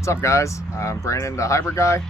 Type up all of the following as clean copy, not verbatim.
What's up, guys? I'm Brandon, the hybrid guy,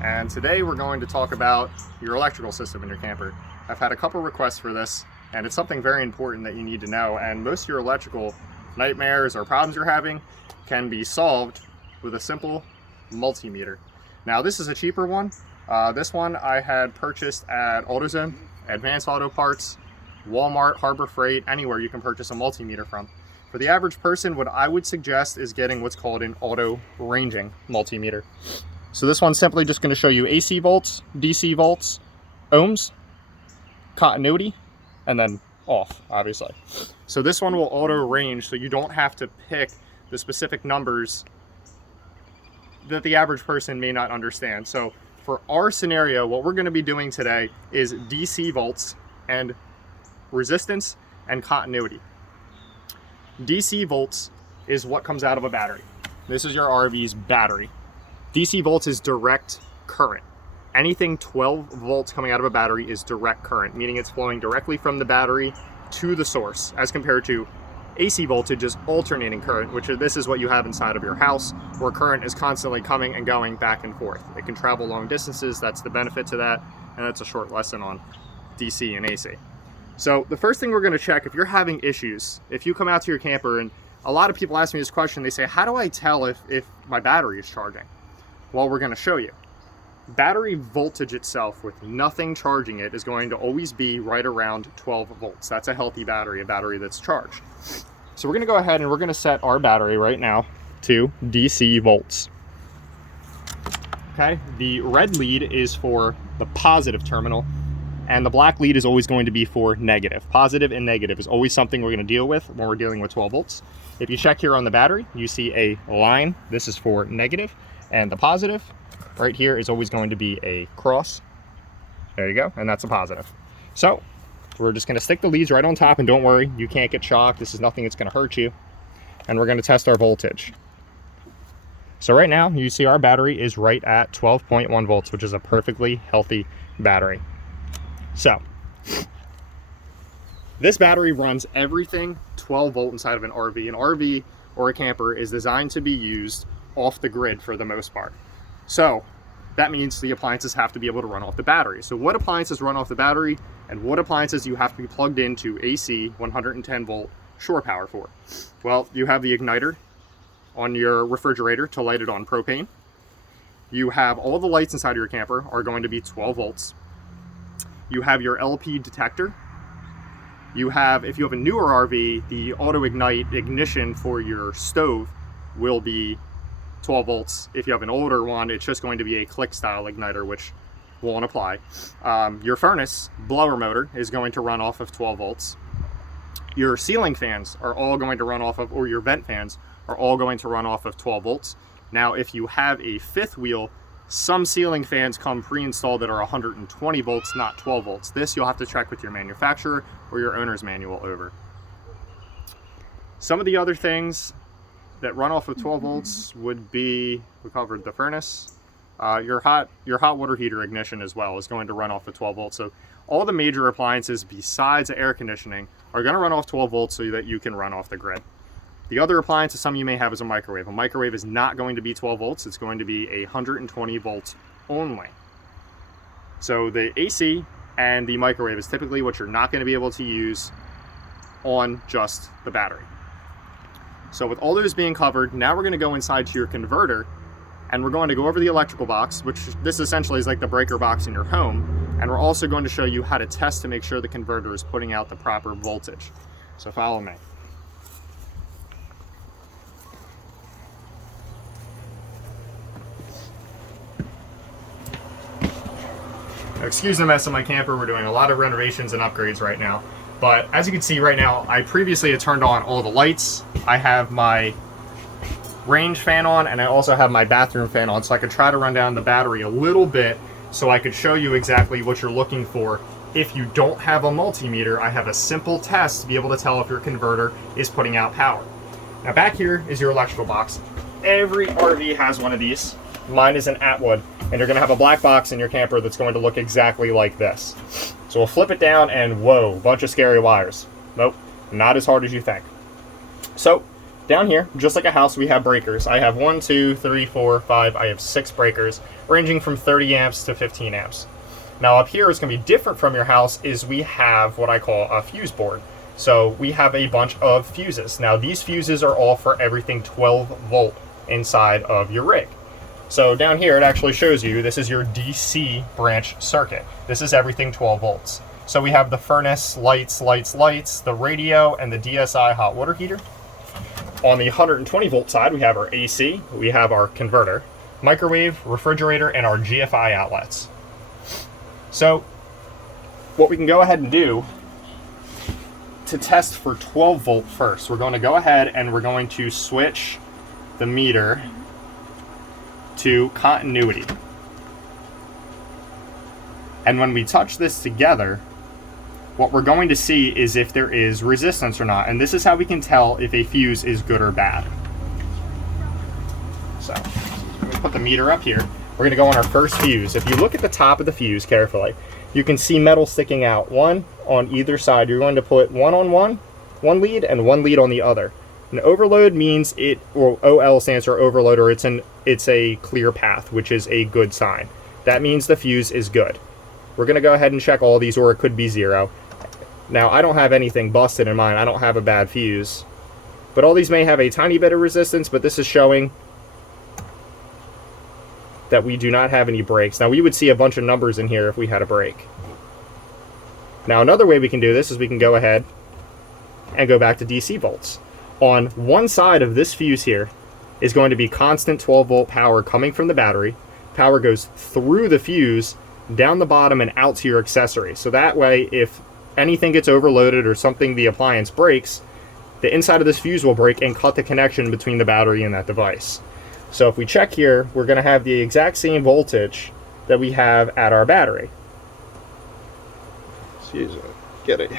and today we're going to talk about your electrical system in your camper. I've had a couple requests for this, and it's something very important that you need to know, and most of your electrical nightmares or problems you're having can be solved with a simple multimeter. Now, this is a cheaper one. This one I had purchased at AutoZone, Advanced Auto Parts, Walmart, Harbor Freight, anywhere you can purchase a multimeter from. For the average person, what I would suggest is getting what's called an auto ranging multimeter. So this one's simply just going to show you AC volts, DC volts, ohms, continuity, and then off, obviously. So this one will auto range, so you don't have to pick the specific numbers that the average person may not understand. So for our scenario, what we're going to be doing today is DC volts and resistance and continuity. DC volts is what comes out of a battery. This is your RV's battery. DC volts is direct current. Anything 12 volts coming out of a battery is direct current, meaning it's flowing directly from the battery to the source, as compared to AC voltage is alternating current, which this is what you have inside of your house, where current is constantly coming and going back and forth. It can travel long distances, that's the benefit to that, and that's a short lesson on DC and AC. So the first thing we're going to check, if you're having issues, if you come out to your camper, and a lot of people ask me this question, they say, how do I tell if my battery is charging? Well, we're going to show you. Battery voltage itself, with nothing charging it, is going to always be right around 12 volts. That's a healthy battery, a battery that's charged. So we're going to go ahead and we're going to set our battery right now to DC volts. Okay, the red lead is for the positive terminal, and the black lead is always going to be for negative. Positive and negative is always something we're going to deal with when we're dealing with 12 volts. If you check here on the battery, you see a line. This is for negative, and the positive right here is always going to be a cross. There you go, and that's a positive. So we're just going to stick the leads right on top, and don't worry, you can't get shocked. This is nothing that's going to hurt you. And we're going to test our voltage. So right now, you see our battery is right at 12.1 volts, which is a perfectly healthy battery. So this battery runs everything 12 volt inside of an RV. An RV or a camper is designed to be used off the grid for the most part. So that means the appliances have to be able to run off the battery. So what appliances run off the battery, and what appliances you have to be plugged into AC 110 volt shore power for? Well, you have the igniter on your refrigerator to light it on propane. You have all the lights inside of your camper are going to be 12 volts. You have your LP detector. You have, if you have a newer RV, the auto ignite ignition for your stove will be 12 volts. If you have an older one, it's just going to be a click style igniter, which won't apply. Your furnace blower motor is going to run off of 12 volts. Your ceiling fans are all going to run off of, or your vent fans are all going to run off of 12 volts. Now, if you have a fifth wheel, some ceiling fans come pre-installed that are 120 volts, not 12 volts. This you'll have to check with your manufacturer or your owner's manual over. Some of the other things that run off of 12 volts would be, we covered the furnace, your hot water heater ignition as well is going to run off of 12 volts. So all the major appliances besides the air conditioning are going to run off 12 volts so that you can run off the grid. The other appliance some of you may have is a microwave. A microwave is not going to be 12 volts. It's going to be 120 volts only. So the AC and the microwave is typically what you're not going to be able to use on just the battery. So with all those being covered, now we're going to go inside to your converter, and we're going to go over the electrical box, which this essentially is like the breaker box in your home. And we're also going to show you how to test to make sure the converter is putting out the proper voltage. So follow me. Excuse the mess in my camper. We're doing a lot of renovations and upgrades right now. But as you can see right now, I previously had turned on all the lights. I have my range fan on, and I also have my bathroom fan on, so I could try to run down the battery a little bit so I could show you exactly what you're looking for. If you don't have a multimeter, I have a simple test to be able to tell if your converter is putting out power. Now back here is your electrical box. Every RV has one of these. Mine is an Atwood, and you're going to have a black box in your camper that's going to look exactly like this. So we'll flip it down, and whoa, bunch of scary wires. Nope, not as hard as you think. So down here, just like a house, we have breakers. I have 1, 2, 3, 4, 5, I have 6 breakers, ranging from 30 amps to 15 amps. Now up here, it's gonna be different from your house, is we have what I call a fuse board. So we have a bunch of fuses. Now these fuses are all for everything 12 volt inside of your rig. So down here, it actually shows you, this is your DC branch circuit. This is everything 12 volts. So we have the furnace, lights, the radio, and the DSI hot water heater. On the 120 volt side, we have our AC, we have our converter, microwave, refrigerator, and our GFI outlets. So what we can go ahead and do to test for 12 volt first, we're going to go ahead and we're going to switch the meter to continuity. And when we touch this together, what we're going to see is if there is resistance or not. And this is how we can tell if a fuse is good or bad. So, I'm going to put the meter up here. We're going to go on our first fuse. If you look at the top of the fuse carefully, you can see metal sticking out, one on either side. You're going to put one on one lead, and one lead on the other. An overload means it, or OL stands for overload, or it's a clear path, which is a good sign. That means the fuse is good. We're going to go ahead and check all these, or it could be 0. Now, I don't have anything busted in mine. I don't have a bad fuse. But all these may have a tiny bit of resistance, but this is showing that we do not have any breaks. Now, we would see a bunch of numbers in here if we had a break. Now, another way we can do this is we can go ahead and go back to DC volts. On one side of this fuse here is going to be constant 12 volt power coming from the battery. Power goes through the fuse, down the bottom, and out to your accessory. So that way, if anything gets overloaded or something, the appliance breaks, the inside of this fuse will break and cut the connection between the battery and that device. So if we check here, we're going to have the exact same voltage that we have at our battery. Excuse me, get it. It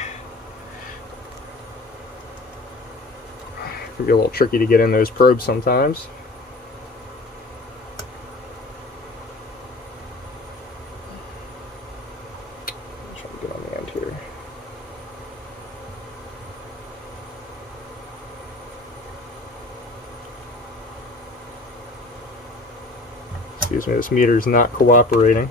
can be a little tricky to get in those probes sometimes. Try to get on the end here. Excuse me, this meter is not cooperating.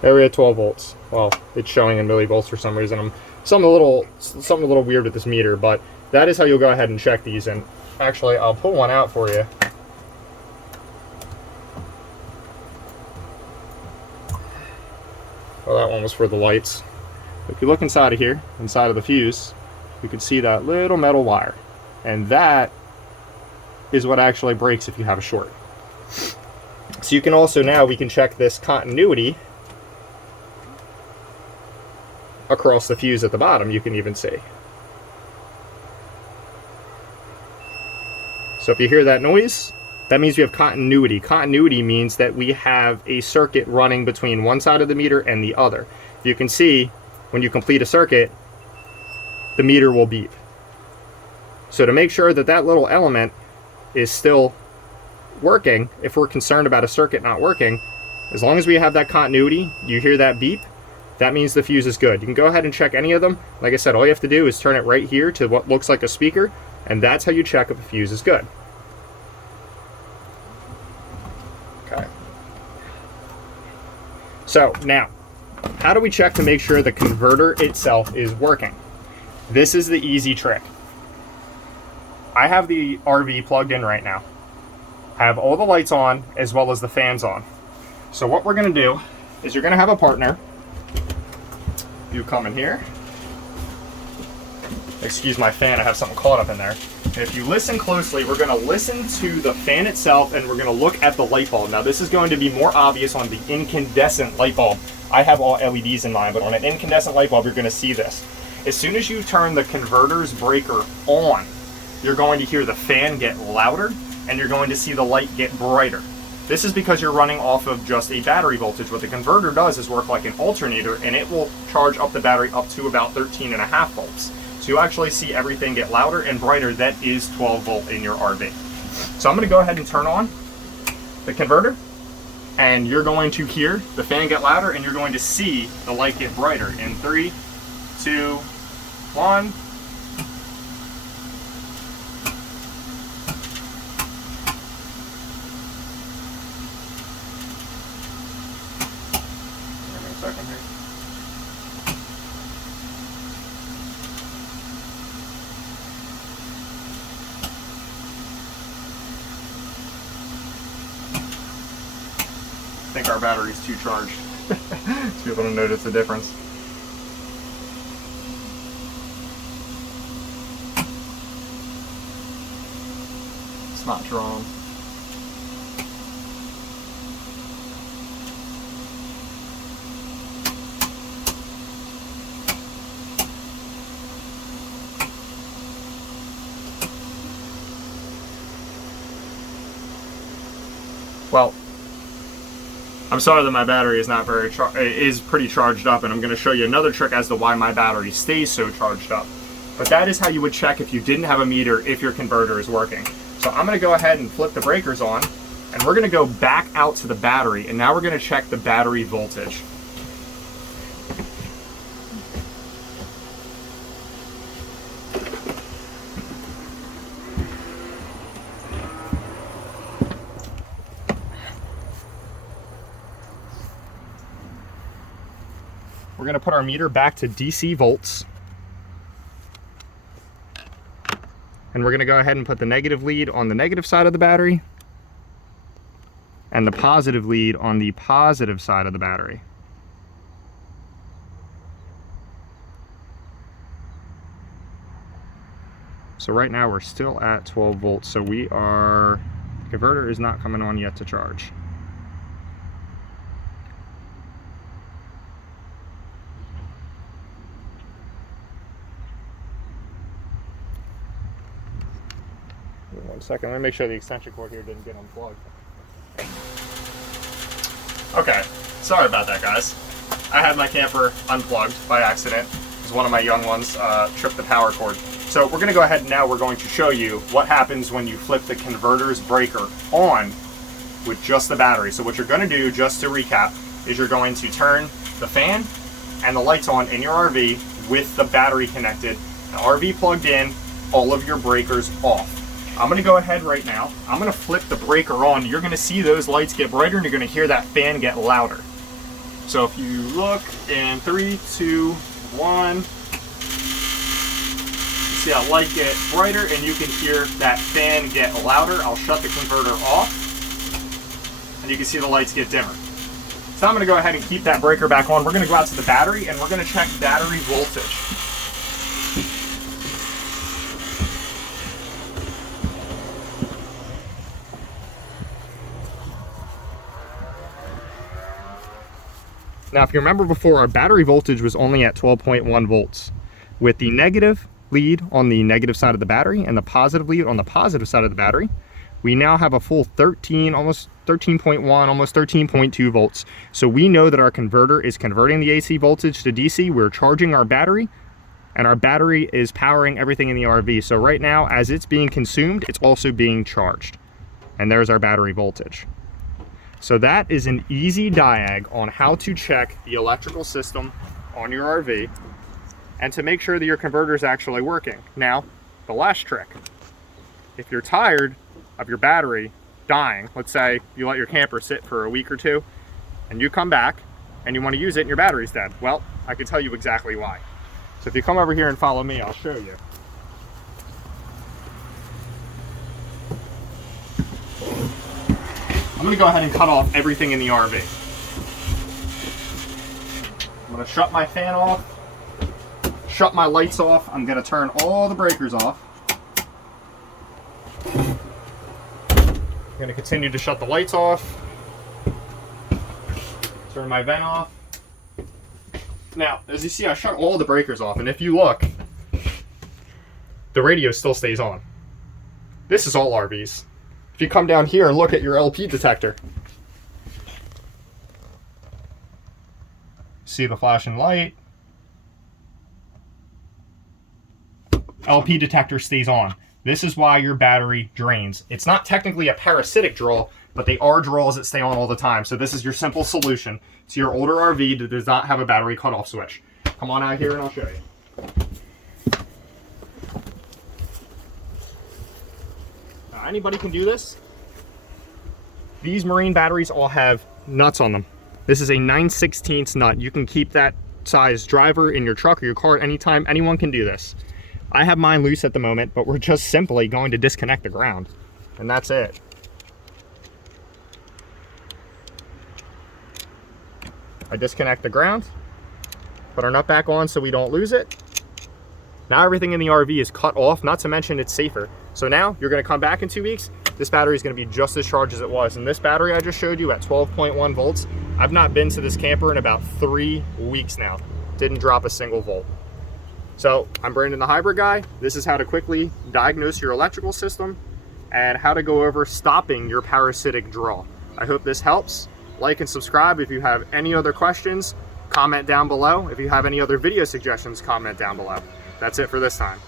There we have 12 volts. Well, it's showing in millivolts for some reason. Something a little weird with this meter, but that is how you'll go ahead and check these. And actually, I'll pull one out for you. Well, that one was for the lights. If you look inside of here, inside of the fuse, you can see that little metal wire. And that is what actually breaks if you have a short. So you can also, now we can check this continuity across the fuse at the bottom, you can even see. So if you hear that noise, that means we have continuity. Continuity means that we have a circuit running between one side of the meter and the other. You can see when you complete a circuit, the meter will beep. So to make sure that that little element is still working, if we're concerned about a circuit not working, as long as we have that continuity, you hear that beep, that means the fuse is good. You can go ahead and check any of them. Like I said, all you have to do is turn it right here to what looks like a speaker, and that's how you check if a fuse is good. Okay. So now, how do we check to make sure the converter itself is working? This is the easy trick. I have the RV plugged in right now. I have all the lights on as well as the fans on. So what we're going to do is you're going to have a partner. You come in here. Excuse my fan, I have something caught up in there. And if you listen closely, we're going to listen to the fan itself, and we're going to look at the light bulb. Now this is going to be more obvious on the incandescent light bulb. I have all LEDs in mine, but on an incandescent light bulb, you're going to see this. As soon as you turn the converter's breaker on, you're going to hear the fan get louder, and you're going to see the light get brighter. This is because you're running off of just a battery voltage. What the converter does is work like an alternator, and it will charge up the battery up to about 13.5 volts. So you actually see everything get louder and brighter. That is 12 volt in your RV. So I'm going to go ahead and turn on the converter, and you're going to hear the fan get louder, and you're going to see the light get brighter in 3, 2, 1. Second here. I think our battery's too charged to be able to notice the difference. It's not drawn. Well, I'm sorry that my battery is not is pretty charged up, and I'm going to show you another trick as to why my battery stays so charged up. But that is how you would check if you didn't have a meter if your converter is working. So I'm going to go ahead and flip the breakers on, and we're going to go back out to the battery, and now we're going to check the battery voltage. We're going to put our meter back to DC volts. And we're going to go ahead and put the negative lead on the negative side of the battery and the positive lead on the positive side of the battery. So right now we're still at 12 volts, so the converter is not coming on yet to charge. One second, let me make sure the extension cord here didn't get unplugged. Okay, sorry about that, guys. I had my camper unplugged by accident because one of my young ones tripped the power cord. So we're going to go ahead and now we're going to show you what happens when you flip the converter's breaker on with just the battery. So what you're going to do, just to recap, is you're going to turn the fan and the lights on in your RV with the battery connected, the RV plugged in, all of your breakers off. I'm going to go ahead right now. I'm going to flip the breaker on. You're going to see those lights get brighter, and you're going to hear that fan get louder. So if you look in 3, 2, 1, you see that light get brighter, and you can hear that fan get louder. I'll shut the converter off, and you can see the lights get dimmer. So I'm going to go ahead and keep that breaker back on. We're going to go out to the battery, and we're going to check battery voltage. Now, if you remember before, our battery voltage was only at 12.1 volts. With the negative lead on the negative side of the battery and the positive lead on the positive side of the battery, we now have a full 13, almost 13.1, almost 13.2 volts. So we know that our converter is converting the AC voltage to DC. We're charging our battery, and our battery is powering everything in the RV. So right now, as it's being consumed, it's also being charged. And there's our battery voltage. So that is an easy diag on how to check the electrical system on your RV and to make sure that your converter is actually working. Now, the last trick. If you're tired of your battery dying, let's say you let your camper sit for a week or two, and you come back and you want to use it and your battery's dead, well, I can tell you exactly why. So if you come over here and follow me, I'll show you. I'm going to go ahead and cut off everything in the RV. I'm going to shut my fan off, shut my lights off. I'm going to turn all the breakers off. I'm going to continue to shut the lights off, turn my vent off. Now, as you see, I shut all the breakers off, and if you look, the radio still stays on. This is all RVs. If you come down here and look at your LP detector, see the flashing light. LP detector stays on. This is why your battery drains. It's not technically a parasitic draw, but they are draws that stay on all the time. So this is your simple solution to your older RV that does not have a battery cutoff switch. Come on out here and I'll show you. Now, anybody can do this. These marine batteries all have nuts on them. This is a 9/16 nut. You can keep that size driver in your truck or your car at any time. Anyone can do this. I have mine loose at the moment, but we're just simply going to disconnect the ground, and that's it. I disconnect the ground, put our nut back on so we don't lose it. Now everything in the RV is cut off, not to mention it's safer. So now you're gonna come back in 2 weeks, this battery is gonna be just as charged as it was. And this battery I just showed you at 12.1 volts, I've not been to this camper in about 3 weeks now. Didn't drop a single volt. So I'm Brandon the Hybrid Guy. This is how to quickly diagnose your electrical system and how to go over stopping your parasitic draw. I hope this helps. Like and subscribe. If you have any other questions, comment down below. If you have any other video suggestions, comment down below. That's it for this time.